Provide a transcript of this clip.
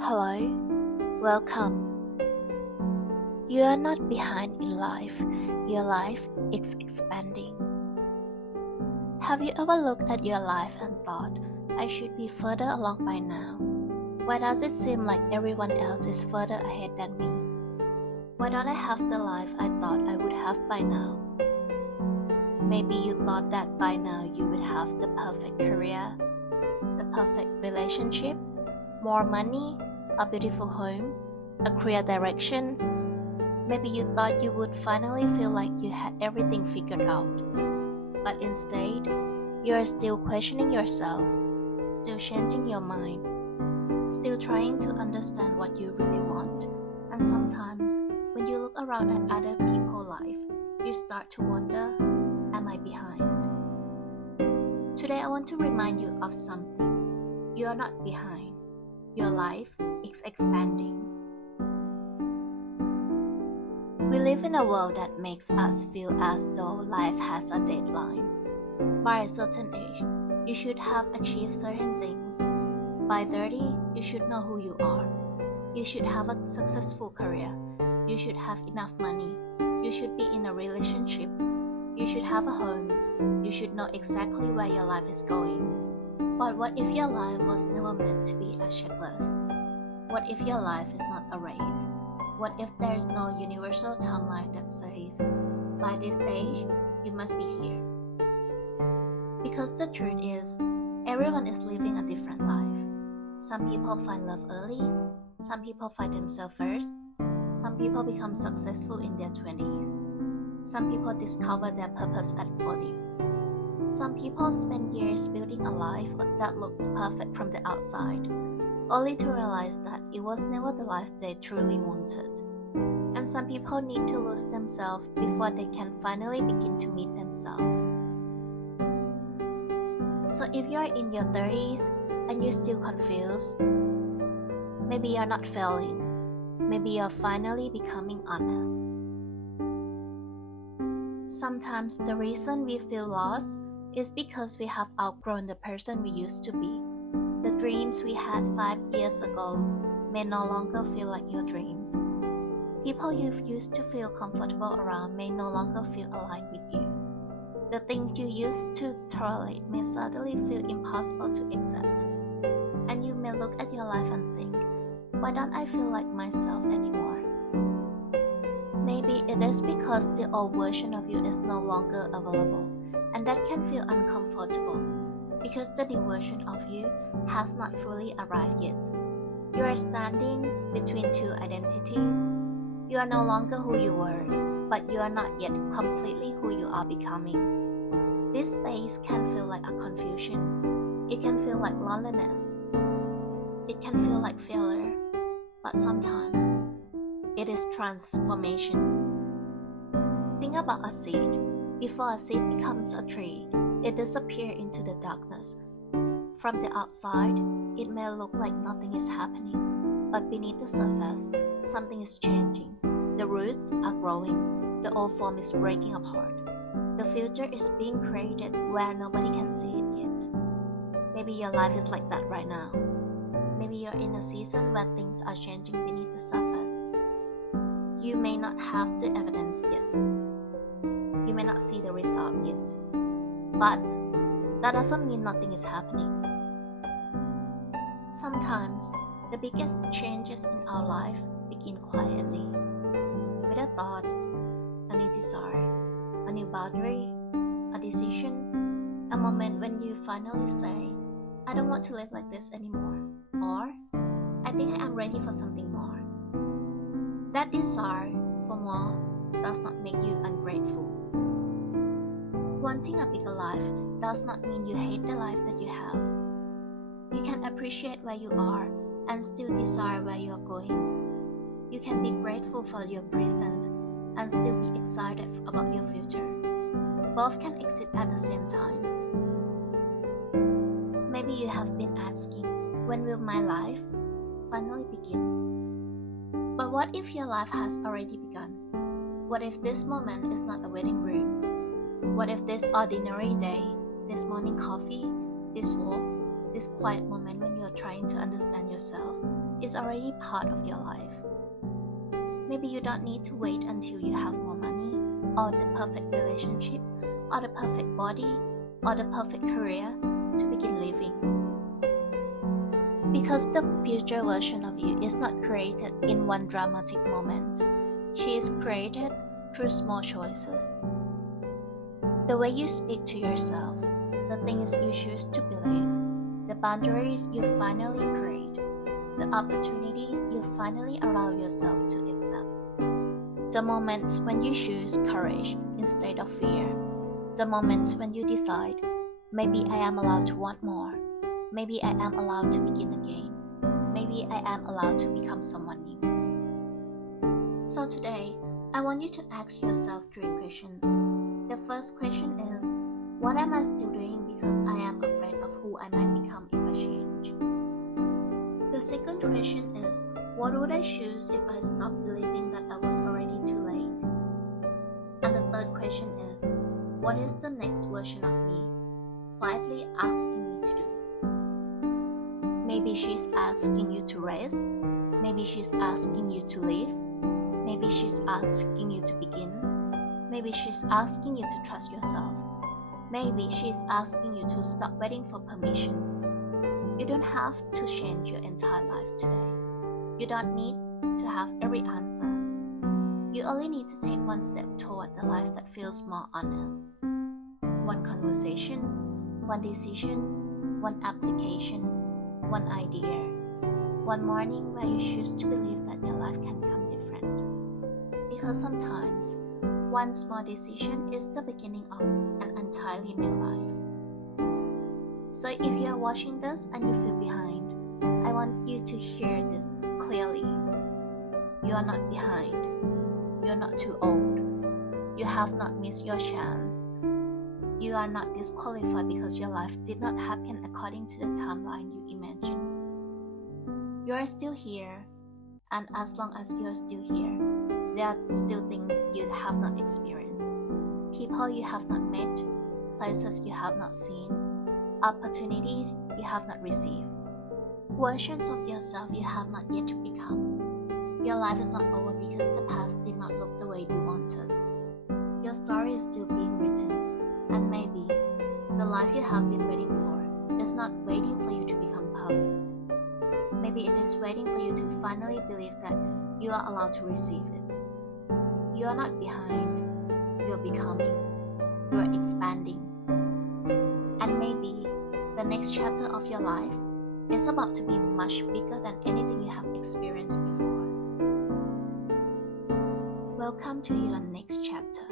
Hello, welcome. You are not behind in life, your life is expanding. Have you ever looked at your life and thought, I should be further along by now? Why does it seem like everyone else is further ahead than me? Why don't I have the life I thought I would have by now? Maybe you thought that by now you would have the perfect career, the perfect relationship, more money, a beautiful home, a clear direction. Maybe you thought you would finally feel like you had everything figured out. But instead, you are still questioning yourself, still changing your mind, still trying to understand what you really want. And sometimes, when you look around at other people's life, you start to wonder, am I behind? Today I want to remind you of something. You are not behind. Your life is expanding. We live in a world that makes us feel as though life has a deadline. By a certain age, you should have achieved certain things. By 30, you should know who you are. You should have a successful career. You should have enough money. You should be in a relationship. You should have a home. You should know exactly where your life is going. But what if your life was never meant to be a checklist? What if your life is not a race? What if there is no universal timeline that says, by this age, you must be here? Because the truth is, everyone is living a different life. Some people find love early, some people find themselves first, some people become successful in their 20s, some people discover their purpose at 40. Some people spend years building a life that looks perfect from the outside, only to realize that it was never the life they truly wanted. And some people need to lose themselves before they can finally begin to meet themselves. So if you are in your 30s and you're still confused, maybe you're not failing, maybe you're finally becoming honest. Sometimes the reason we feel lost is because we have outgrown the person we used to be. The dreams we had 5 years ago may no longer feel like your dreams. People you used to feel comfortable around may no longer feel aligned with you. The things you used to tolerate may suddenly feel impossible to accept. And you may look at your life and think, why don't I feel like myself anymore? Maybe it is because the old version of you is no longer available. And that can feel uncomfortable because the new version of you has not fully arrived yet. You are standing between two identities. You are no longer who you were, but you are not yet completely who you are becoming. This space can feel like a confusion. It can feel like loneliness. It can feel like failure, but sometimes it is transformation. Think about a seed. Before a seed becomes a tree, it disappears into the darkness. From the outside, it may look like nothing is happening, but beneath the surface, something is changing. The roots are growing, the old form is breaking apart. The future is being created where nobody can see it yet. Maybe your life is like that right now. Maybe you're in a season where things are changing beneath the surface. You may not have the evidence yet. You may not see the result yet, but that doesn't mean nothing is happening. Sometimes, the biggest changes in our life begin quietly, with a thought, a new desire, a new boundary, a decision, a moment when you finally say, I don't want to live like this anymore, or I think I am ready for something more. That desire for more does not make you ungrateful. Wanting a bigger life does not mean you hate the life that you have. You can appreciate where you are and still desire where you are going. You can be grateful for your present and still be excited about your future. Both can exist at the same time. Maybe you have been asking, when will my life finally begin? But what if your life has already begun? What if this moment is not a waiting room? What if this ordinary day, this morning coffee, this walk, this quiet moment when you are trying to understand yourself, is already part of your life. Maybe you don't need to wait until you have more money, or the perfect relationship, or the perfect body, or the perfect career to begin living. Because the future version of you is not created in one dramatic moment. She is created through small choices. The way you speak to yourself, the things you choose to believe, the boundaries you finally create, the opportunities you finally allow yourself to accept. The moments when you choose courage instead of fear. The moments when you decide, maybe I am allowed to want more. Maybe I am allowed to begin again. Maybe I am allowed to become someone new. So today, I want you to ask yourself 3 questions. The first question is, what am I still doing because I am afraid of who I might become if I change? The second question is, what would I choose if I stopped believing that I was already too late? And the third question is, what is the next version of me quietly asking me to do? Maybe she's asking you to rest. Maybe she's asking you to live. Maybe she's asking you to begin. Maybe she's asking you to trust yourself. Maybe she's asking you to stop waiting for permission. You don't have to change your entire life today. You don't need to have every answer. You only need to take one step toward the life that feels more honest. One conversation, one decision, one application, one idea, one morning where you choose to believe that your life can become different. Because sometimes, one small decision is the beginning of an entirely new life. So if you are watching this and you feel behind, I want you to hear this clearly. You are not behind. You are not too old. You have not missed your chance. You are not disqualified because your life did not happen according to the timeline you imagined. You are still here, and as long as you are still here, there are still things you have not experienced, people you have not met, places you have not seen, opportunities you have not received, versions of yourself you have not yet become. Your life is not over because the past did not look the way you wanted. Your story is still being written. And maybe the life you have been waiting for is not waiting for you to become perfect. Maybe it is waiting for you to finally believe that you are allowed to receive it. You are not behind. You are becoming. You are expanding. And maybe the next chapter of your life is about to be much bigger than anything you have experienced before. Welcome to your next chapter.